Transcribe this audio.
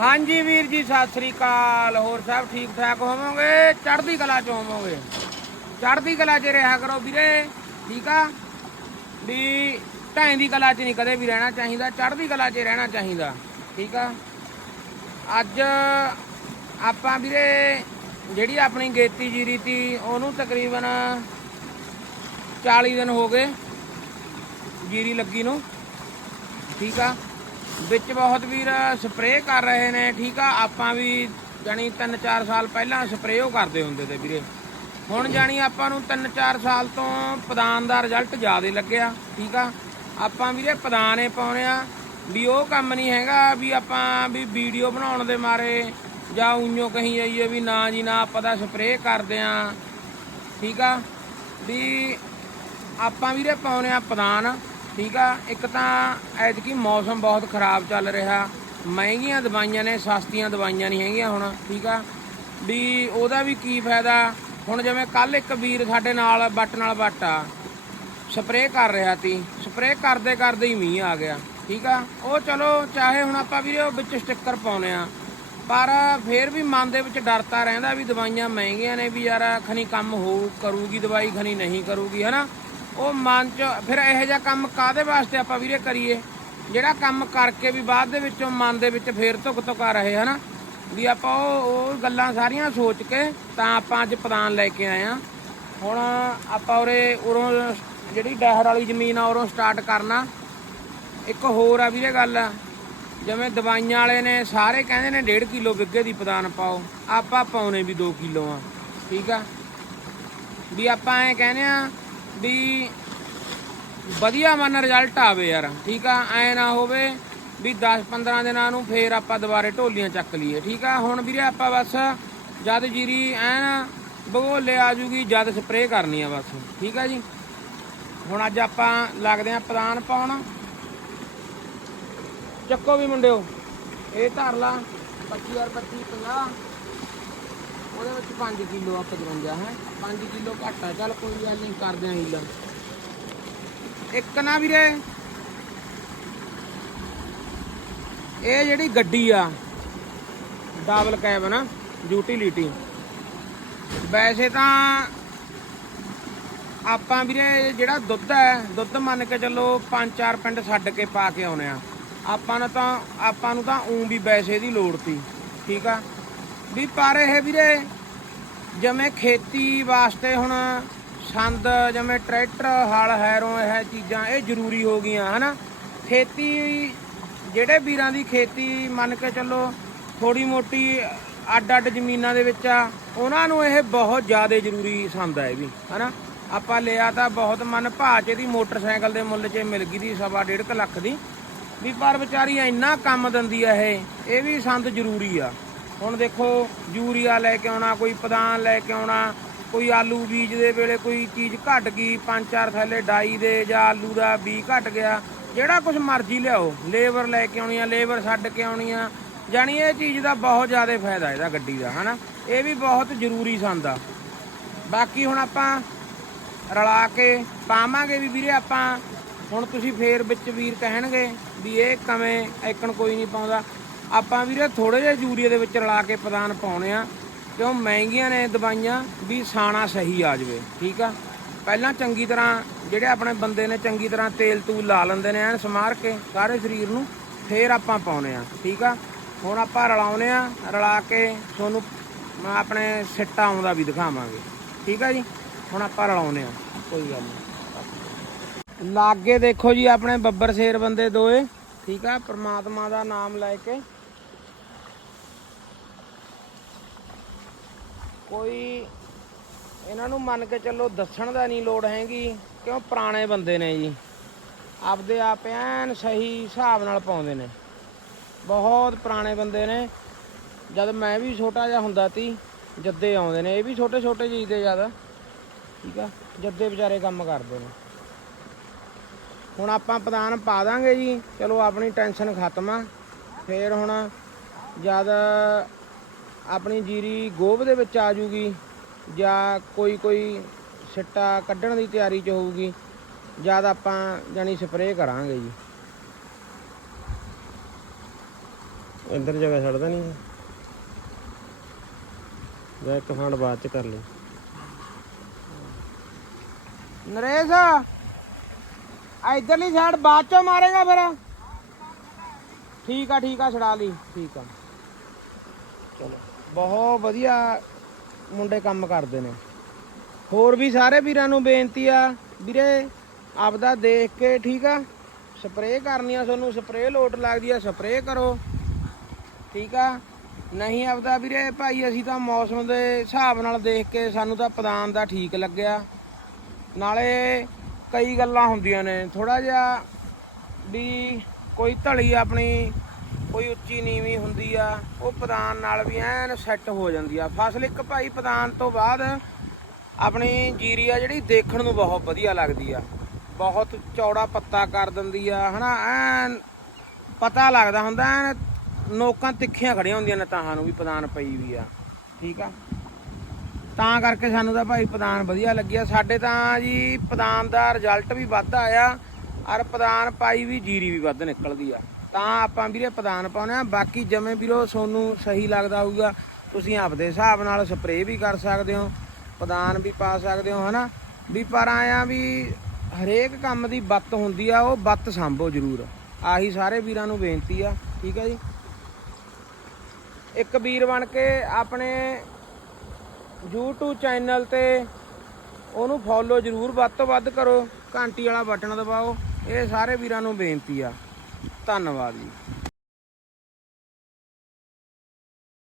ਹਾਂਜੀ ਵੀਰ ਜੀ, ਸਤਿ ਸ੍ਰੀ ਅਕਾਲ। ਹੋਰ ਸਭ ਠੀਕ ਠਾਕ ਹੋਵੋਗੇ? ਚੜ੍ਹਦੀ ਕਲਾ ਚ ਹੋਵੋਗੇ। ਚੜ੍ਹਦੀ ਕਲਾ ਚ ਰਿਹਾ ਕਰੋ ਵੀਰੇ। ਠੀਕ ਆ? ਵੀ ਢਾਈ ਦੀ ਕਲਾ ਚ ਨਹੀਂ ਕਦੇ ਵੀ ਰਹਿਣਾ ਚਾਹੀਦਾ, ਚੜ੍ਹਦੀ ਕਲਾ ਚ ਰਹਿਣਾ ਚਾਹੀਦਾ। ਠੀਕ ਆ? ਅੱਜ ਆਪਾਂ ਵੀਰੇ, ਜਿਹੜੀ ਆਪਣੀ ਗੇਤੀ ਜੀਰੀ ਤੀ ਉਹਨੂੰ ਤਕਰੀਬਨ 40 ਦਿਨ ਹੋ ਗਏ ਜੀਰੀ ਲੱਗੀ ਨੂੰ। ਠੀਕ ਆ? ਵਿੱਚ ਬਹੁਤ ਵੀਰ ਸਪਰੇਅ ਕਰ ਰਹੇ ਨੇ, ਠੀਕ ਆ? ਆਪਾਂ ਵੀ ਜਾਣੀ 3-4 ਸਾਲ ਪਹਿਲਾਂ ਸਪਰੇਅ ਉਹ ਕਰਦੇ ਹੁੰਦੇ ਤੇ ਵੀਰੇ। ਹੁਣ ਜਾਣੀ ਆਪਾਂ ਨੂੰ 3-4 ਸਾਲ ਤੋਂ ਪਦਾਨ ਦਾ ਰਿਜ਼ਲਟ ਜ਼ਿਆਦਾ ਲੱਗਿਆ, ਠੀਕ ਆ? ਆਪਾਂ ਵੀਰੇ ਪਦਾਨੇ ਪਾਉਣੇ ਆ। ਵੀ ਉਹ ਕੰਮ ਨਹੀਂ ਹੈਗਾ ਵੀ ਆਪਾਂ ਵੀ ਵੀਡੀਓ ਬਣਾਉਣ ਦੇ ਮਾਰੇ ਜਾਂ ਉਈਓ ਕਹੀ ਜਾਈਏ ਵੀ ਨਾ ਜੀ, ਨਾ ਆਪਾਂ ਤਾਂ ਸਪਰੇਅ ਕਰਦੇ ਆ, ਠੀਕ ਆ? ਵੀ ਆਪਾਂ ਵੀਰੇ ਪਾਉਨੇ ਆ ਪਦਾਨ। ਠੀਕ ਆ, ਇੱਕ ਤਾਂ ਐਤਕੀ ਮੌਸਮ ਬਹੁਤ ਖਰਾਬ ਚੱਲ ਰਿਹਾ। ਮਹਿੰਗੀਆਂ ਦਵਾਈਆਂ ਨੇ, ਸਸਤੀਆਂ ਦਵਾਈਆਂ ਨਹੀਂ ਹੈਗੀਆਂ ਹੁਣ, ਠੀਕ ਆ। ਵੀ ਉਹਦਾ ਵੀ ਕੀ ਫਾਇਦਾ? ਹੁਣ ਜਿਵੇਂ ਕੱਲ ਇੱਕ ਵੀਰ ਸਾਡੇ ਨਾਲ ਬੱਟ ਨਾਲ ਬੱਟ ਆ, ਸਪਰੇਅ ਕਰ ਰਿਹਾ ਸੀ। ਸਪਰੇਅ ਕਰਦੇ ਕਰਦੇ ਹੀ ਮੀਂਹ ਆ ਗਿਆ, ਠੀਕ ਆ। ਉਹ ਚਲੋ, ਚਾਹੇ ਹੁਣ ਆਪਾਂ ਵੀਰੇ ਉਹ ਵਿੱਚ ਸਟicker ਪਾਉਨੇ ਆ, ਪਰ ਫੇਰ ਵੀ ਮਨ ਦੇ ਵਿੱਚ ਡਰ ਤਾਂ ਰਹਿੰਦਾ ਵੀ ਦਵਾਈਆਂ ਮਹਿੰਗੀਆਂ ਨੇ ਵੀ ਯਾਰ ਖਣੀ ਕੰਮ ਹੋ ਕਰੂਗੀ ਦਵਾਈ ਖਣੀ ਨਹੀਂ ਕਰੂਗੀ, ਹਨਾ? ਉਹ ਮਨ ਚ ਫਿਰ ਇਹੋ ਜਿਹਾ ਕੰਮ ਕਾਦੇ ਵਾਸਤੇ ਆਪਾਂ ਵੀਰੇ ਕਰੀਏ? ਜਿਹੜਾ ਕੰਮ ਕਰਕੇ ਵੀ ਬਾਅਦ ਦੇ ਵਿੱਚੋਂ ਮਨ ਦੇ ਵਿੱਚ ਫੇਰ ਧੁੱਕ ਧੁਕ ਆ ਰਹੇ, ਹਨਾ? ਵੀ ਆਪਾਂ ਉਹ ਉਹ ਗੱਲਾਂ ਸਾਰੀਆਂ ਸੋਚ ਕੇ ਤਾਂ ਆਪਾਂ ਅੱਜ ਪ੍ਰਦਾਨ ਲੈ ਕੇ ਆਏ ਆ ਹੁਣ ਆਪਾਂ ਉਰੇ ਉਰੋਂ ਜਿਹੜੀ ਡਹਿਰ ਵਾਲੀ ਜ਼ਮੀਨ ਆ, ਉਰੋਂ ਸਟਾਰਟ ਕਰਨਾ। ਇੱਕ ਹੋਰ ਆ ਵੀਰੇ ਗੱਲ, ਜਿਵੇਂ ਦਵਾਈਆਂ ਵਾਲੇ ਨੇ, ਸਾਰੇ ਕਹਿੰਦੇ ਨੇ 1.5 ਕਿਲੋ ਵਿੱਗੇ ਦੀ ਪ੍ਰਦਾਨ ਪਾਓ। ਆਪਾਂ ਪਾਉਨੇ ਵੀ 2 ਕਿਲੋ ਆ, ਠੀਕ ਆ? ਵੀ ਆਪਾਂ ਐ ਕਹਿੰਦੇ ਆ ਵੀ ਵਧੀਆ ਮਨ ਰਿਜ਼ਲਟ ਆਵੇ ਯਾਰ, ਠੀਕ ਆ? ਐ ਨਾ ਹੋਵੇ ਵੀ 10 15 ਦਿਨਾਂ ਨੂੰ ਫੇਰ ਆਪਾਂ ਦੁਬਾਰੇ ਢੋਲੀਆਂ ਚੱਕ ਲਈਏ, ਠੀਕ ਆ? ਹੁਣ ਵੀਰੇ ਆਪਾਂ ਬਸ ਜਦ ਜੀਰੀ ਐਨ ਭਗੋਲੇ ਆ ਜੂਗੀ, ਜਦ ਸਪਰੇਅ ਕਰਨੀ ਆ ਬਸ, ਠੀਕ ਆ ਜੀ? ਹੁਣ ਅੱਜ ਆਪਾਂ ਲੱਗਦੇ ਆ ਪ੍ਰਦਾਨ ਪਾਉਣ। ਚੱਕੋ ਵੀ ਮੁੰਡਿਓ, ਇਹ ਧਰ ਲਾ 25 ਯਾਰ 25 50 ਉਹਦੇ ਵਿੱਚ 5 ਕਿਲੋ ਆ 55 ਹੈ? 5 ਕਿਲੋ ਘੱਟ ਆ। ਚੱਲ ਕੋਈ ਗੱਲ ਨਹੀਂ ਕਰਦੇ ਆਂ ਹੀਲਾ। ਇੱਕ ਨਾ ਵੀਰੇ। ਇਹ ਜਿਹੜੀ ਗੱਡੀ ਆ ਡਬਲ ਕੈਬਨ ਨਾ ਵੈਸੇ ਤਾਂ ਆਪਾਂ ਵੀਰੇ, ਜਿਹੜਾ ਦੁੱਧ ਹੈ, ਦੁੱਧ ਮੰਨ ਕੇ ਚੱਲੋ 5-4 ਪਿੰਡ ਛੱਡ ਕੇ ਪਾ ਕੇ ਆਉਨੇ ਆ। ਆਪਾਂ ਨੂੰ ਤਾਂ, ਆਪਾਂ ਨੂੰ ਤਾਂ ਉਂ ਵੀ ਵੈਸੇ ਦੀ ਲੋੜ ਤੀ, ਠੀਕ ਆ? ਵੀ ਪਰ ਇਹ ਵੀਰੇ, ਜਿਵੇਂ ਖੇਤੀ ਵਾਸਤੇ ਹੁਣ ਸੰਦ, ਜਿਵੇਂ ਟਰੈਕਟਰ, ਹਲ, ਹੈਰੋਂ ਇਹ ਚੀਜ਼ਾਂ ਇਹ ਜ਼ਰੂਰੀ ਹੋ ਗਈਆਂ, ਹਨਾ? ਖੇਤੀ, ਜਿਹੜੇ ਵੀਰਾਂ ਦੀ ਖੇਤੀ ਮੰਨ ਕੇ ਚੱਲੋ ਥੋੜੀ ਮੋਟੀ ਅੱਡ ਅੱਡ ਜ਼ਮੀਨਾਂ ਦੇ ਵਿੱਚ ਆ, ਉਹਨਾਂ ਨੂੰ ਇਹ ਬਹੁਤ ਜ਼ਿਆਦਾ ਜ਼ਰੂਰੀ ਸੰਦ ਹੈ ਇਹ ਵੀ, ਹਨਾ? ਆਪਾਂ ਲਿਆ ਤਾਂ ਬਹੁਤ ਮਨ ਭਾਅ ਚ ਦੀ ਮੋਟਰਸਾਈਕਲ ਦੇ ਮੁੱਲ 'ਚ ਮਿਲ ਗਈ ਦੀ, ਸਵਾ ਡੇਢ ਕੁ ਲੱਖ ਦੀ। ਵੀ ਪਰ ਵਿਚਾਰੀ ਇੰਨਾ ਕੰਮ ਦਿੰਦੀ ਆ ਇਹ ਇਹ ਵੀ ਸੰਦ ਜ਼ਰੂਰੀ ਆ। ਹੁਣ ਦੇਖੋ, ਯੂਰੀਆ ਲੈ ਕੇ ਆਉਣਾ, ਕੋਈ ਪਦਾਨ ਲੈ ਕੇ ਆਉਣਾ, ਕੋਈ ਆਲੂ ਬੀਜ ਦੇ ਵੇਲੇ ਕੋਈ ਚੀਜ਼ ਘਟ ਗਈ, ਪੰਜ ਚਾਰ ਥੈਲੇ ਡਾਈ ਦੇ ਜਾਂ ਆਲੂ ਦਾ ਬੀ ਘਟ ਗਿਆ, ਜਿਹੜਾ ਕੁਝ ਮਰਜ਼ੀ ਲਿਆਓ, ਲੇਬਰ ਲੈ ਕੇ ਆਉਣੀ ਆ, ਲੇਬਰ ਛੱਡ ਕੇ ਆਉਣੀ ਆ ਜਾਣੀ ਇਹ ਚੀਜ਼ ਦਾ ਬਹੁਤ ਜ਼ਿਆਦਾ ਫਾਇਦਾ ਇਹਦਾ ਗੱਡੀ ਦਾ, ਹਨਾ? ਇਹ ਵੀ ਬਹੁਤ ਜ਼ਰੂਰੀ ਸੰਦ ਆ। ਬਾਕੀ ਹੁਣ ਆਪਾਂ ਰਲਾ ਕੇ ਪਾਵਾਂਗੇ ਵੀ ਵੀਰੇ ਆਪਾਂ, ਹੁਣ ਤੁਸੀਂ ਫੇਰ ਵਿੱਚ ਵੀਰ ਕਹਿਣਗੇ ਵੀ ਇਹ ਕਵੇਂ ਐਕਣ ਕੋਈ ਨਹੀਂ ਪਾਉਂਦਾ। ਆਪਾਂ ਵੀਰੇ ਥੋੜੇ ਜਿਹਾ ਯੂਰੀਆ ਦੇ ਵਿੱਚ ਰਲਾ ਕੇ ਪ੍ਰਦਾਨ ਪਾਉਣੇ ਆ ਕਿਉਂ ਮਹਿੰਗੀਆਂ ਨੇ ਦਵਾਈਆਂ ਵੀ ਸਾਣਾ ਸਹੀ ਆ ਜਾਵੇ, ਠੀਕ ਆ? ਪਹਿਲਾਂ ਚੰਗੀ ਤਰ੍ਹਾਂ ਜਿਹੜੇ ਆਪਣੇ ਬੰਦੇ ਨੇ ਚੰਗੀ ਤਰ੍ਹਾਂ ਤੇਲ ਤੂਲ ਲਾ ਲੈਂਦੇ ਨੇ ਐਨ ਸਮਾਰ ਕੇ ਸਾਰੇ ਸਰੀਰ ਨੂੰ ਫੇਰ ਆਪਾਂ ਪਾਉਣੇ ਆ, ਠੀਕ ਆ? ਹੁਣ ਆਪਾਂ ਰਲਾਉਨੇ ਆ, ਰਲਾ ਕੇ ਤੁਹਾਨੂੰ ਆਪਣੇ ਸਿੱਟਾ ਆਉਂਦਾ ਵੀ ਦਿਖਾਵਾਂਗੇ, ਠੀਕ ਆ ਜੀ? ਹੁਣ ਆਪਾਂ ਰਲਾਉਨੇ ਆ, ਕੋਈ ਗੱਲ ਨਹੀਂ। ਲਾਗੇ ਦੇਖੋ ਜੀ ਆਪਣੇ ਬੱਬਰ ਸ਼ੇਰ ਬੰਦੇ ਦੋਏ, ਠੀਕ ਆ? ਪ੍ਰਮਾਤਮਾ ਦਾ ਨਾਮ ਲੈ ਕੇ ਕੋਈ ਇਹਨਾਂ ਨੂੰ ਮੰਨ ਕੇ ਚੱਲੋ ਦੱਸਣ ਦਾ ਨਹੀਂ ਲੋੜ ਹੈਗੀ, ਕਿਉਂ ਪੁਰਾਣੇ ਬੰਦੇ ਨੇ ਜੀ। ਆਪਦੇ ਆਪ ਐਨ ਸਹੀ ਹਿਸਾਬ ਨਾਲ ਪਾਉਂਦੇ ਨੇ। ਬਹੁਤ ਪੁਰਾਣੇ ਬੰਦੇ ਨੇ। ਜਦ ਮੈਂ ਵੀ ਛੋਟਾ ਜਿਹਾ ਹੁੰਦਾ ਸੀ, ਜੱਦੇ ਆਉਂਦੇ ਨੇ, ਇਹ ਵੀ ਛੋਟੇ ਛੋਟੇ ਜੀ ਦੇ ਜ਼ਿਆਦਾ ਠੀਕ ਆ? ਜੱਦੇ ਵਿਚਾਰੇ ਕੰਮ ਕਰਦੇ ਨੇ। ਹੁਣ ਆਪਾਂ ਪ੍ਰਦਾਨ ਪਾ ਦਾਂਗੇ ਜੀ। ਚਲੋ ਆਪਣੀ ਟੈਨਸ਼ਨ ਖਤਮ ਆ। ਫੇਰ ਹੁਣ ਜਦ ਆਪਣੀ ਜੀਰੀ ਗੋਭ ਦੇ ਵਿੱਚ ਆ ਜੂਗੀ ਜਾਂ ਕੋਈ ਕੋਈ ਸਿੱਟਾ ਕੱਢਣ ਦੀ ਤਿਆਰੀ ਚ ਹੋਊਗੀ ਜਦ ਆਪਾਂ ਜਾਨੀ ਸਪਰੇਅ ਕਰਾਂਗੇ ਜੀ। ਇੱਧਰ ਜਗ੍ਹਾ ਛੱਡਦਾ ਨਹੀਂ ਜਾਂ। ਇੱਕ ਫਾਂਡ ਬਾਅਦ ਚ ਕਰ ਲਈ। ਨਰੇਸ਼ ਆ ਇਧਰਲੀ ਸਾਈਡ ਬਾਅਦ ਚੋਂ ਮਾਰੇਗਾ ਫਿਰ। ਠੀਕ ਆ ਠੀਕ ਆ ਛੜਾ ਲਈ। ਠੀਕ ਆ। ਬਹੁਤ ਵਧੀਆ ਮੁੰਡੇ ਕੰਮ ਕਰਦੇ ਨੇ। ਹੋਰ ਵੀ ਸਾਰੇ ਵੀਰਾਂ ਨੂੰ ਬੇਨਤੀ ਆ, ਵੀਰੇ ਆਪਦਾ ਦੇਖ ਕੇ ਠੀਕ ਆ? ਸਪਰੇਅ ਕਰਨੀ ਆ ਤੁਹਾਨੂੰ, ਸਪਰੇਅ ਲੋਟ ਲੱਗਦੀ ਆ, ਸਪਰੇਅ ਕਰੋ। ਠੀਕ ਆ? ਨਹੀਂ ਆਪਦਾ ਵੀਰੇ ਭਾਈ, ਅਸੀਂ ਤਾਂ ਮੌਸਮ ਦੇ ਹਿਸਾਬ ਨਾਲ ਦੇਖ ਕੇ ਸਾਨੂੰ ਤਾਂ ਪਦਾਨ ਦਾ ਠੀਕ ਲੱਗਿਆ। ਨਾਲੇ ਕਈ ਗੱਲਾਂ ਹੁੰਦੀਆਂ ਨੇ ਥੋੜਾ ਜਿਹਾ ਵੀ ਕੋਈ ਧਲੀ ਆਪਣੀ ਕੋਈ ਉੱਚੀ ਨੀਵੀਂ ਹੁੰਦੀ ਆ, ਉਹ ਪਦਾਨ ਨਾਲ ਵੀ ਐਨ ਸੈੱਟ ਹੋ ਜਾਂਦੀ ਆ। ਫਸਲ ਇੱਕ ਭਾਈ ਪਦਾਨ ਤੋਂ ਬਾਅਦ ਆਪਣੀ ਜੀਰੀ ਆ ਜਿਹੜੀ ਦੇਖਣ ਨੂੰ ਬਹੁਤ ਵਧੀਆ ਲੱਗਦੀ ਆ। ਬਹੁਤ ਚੌੜਾ ਪੱਤਾ ਕਰ ਦਿੰਦੀ ਆ, ਹਨਾ, ਐਨ ਪਤਾ ਲੱਗਦਾ ਹੁੰਦਾ, ਐਨ ਨੋਕਾਂ ਤਿੱਖੀਆਂ ਖੜੀਆਂ ਹੁੰਦੀਆਂ ਨੇ ਤਾਹਾਂ ਨੂੰ ਵੀ ਪਦਾਨ ਪਈ ਵੀ ਆ, ਠੀਕ ਆ? ਤਾਂ ਕਰਕੇ ਸਾਨੂੰ ਤਾਂ ਭਾਈ ਪਦਾਨ ਵਧੀਆ ਲੱਗਿਆ। ਸਾਡੇ ਤਾਂ ਜੀ ਪਦਾਨ ਦਾ ਰਿਜ਼ਲਟ ਵੀ ਵੱਧ ਆਇਆ, ਔਰ ਪਦਾਨ ਪਾਈ ਵੀ ਜੀਰੀ ਵੀ ਵੱਧ ਨਿਕਲਦੀ ਆ। ਤਾਂ ਆਪਾਂ ਵੀਰੇ ਪ੍ਰਦਾਨ ਪਾਉਨੇ ਆ ਬਾਕੀ ਜਿਵੇਂ ਵੀਰੋ ਤੁਹਾਨੂੰ ਸਹੀ ਲੱਗਦਾ ਹੋਊਗਾ, ਤੁਸੀਂ ਆਪਦੇ ਹਿਸਾਬ ਨਾਲ ਸਪਰੇਅ ਵੀ ਕਰ ਸਕਦੇ ਹੋ ਪ੍ਰਦਾਨ ਵੀ ਪਾ ਸਕਦੇ ਹੋ, ਹਨਾ? ਵੀ ਪਰ ਆਇਆ ਵੀ ਹਰੇਕ ਕੰਮ ਦੀ ਬੱਤ ਹੁੰਦੀ ਆ, ਉਹ ਬੱਤ ਸੰਭੋ ਜ਼ਰੂਰ। ਆਹੀ ਸਾਰੇ ਵੀਰਾਂ ਨੂੰ ਬੇਨਤੀ ਆ, ਠੀਕ ਹੈ ਜੀ? ਇੱਕ ਵੀਰ ਬਣ ਕੇ ਆਪਣੇ YouTube ਚੈਨਲ ਤੇ ਉਹਨੂੰ ਫੋਲੋ ਜਰੂਰ ਵੱਧ ਤੋਂ ਵੱਧ ਕਰੋ, ਘੰਟੀ ਵਾਲਾ ਬਟਨ ਦਬਾਓ, ਇਹ ਸਾਰੇ ਵੀਰਾਂ ਨੂੰ ਬੇਨਤੀ ਆ। ਧੰਨਵਾਦ ਜੀ।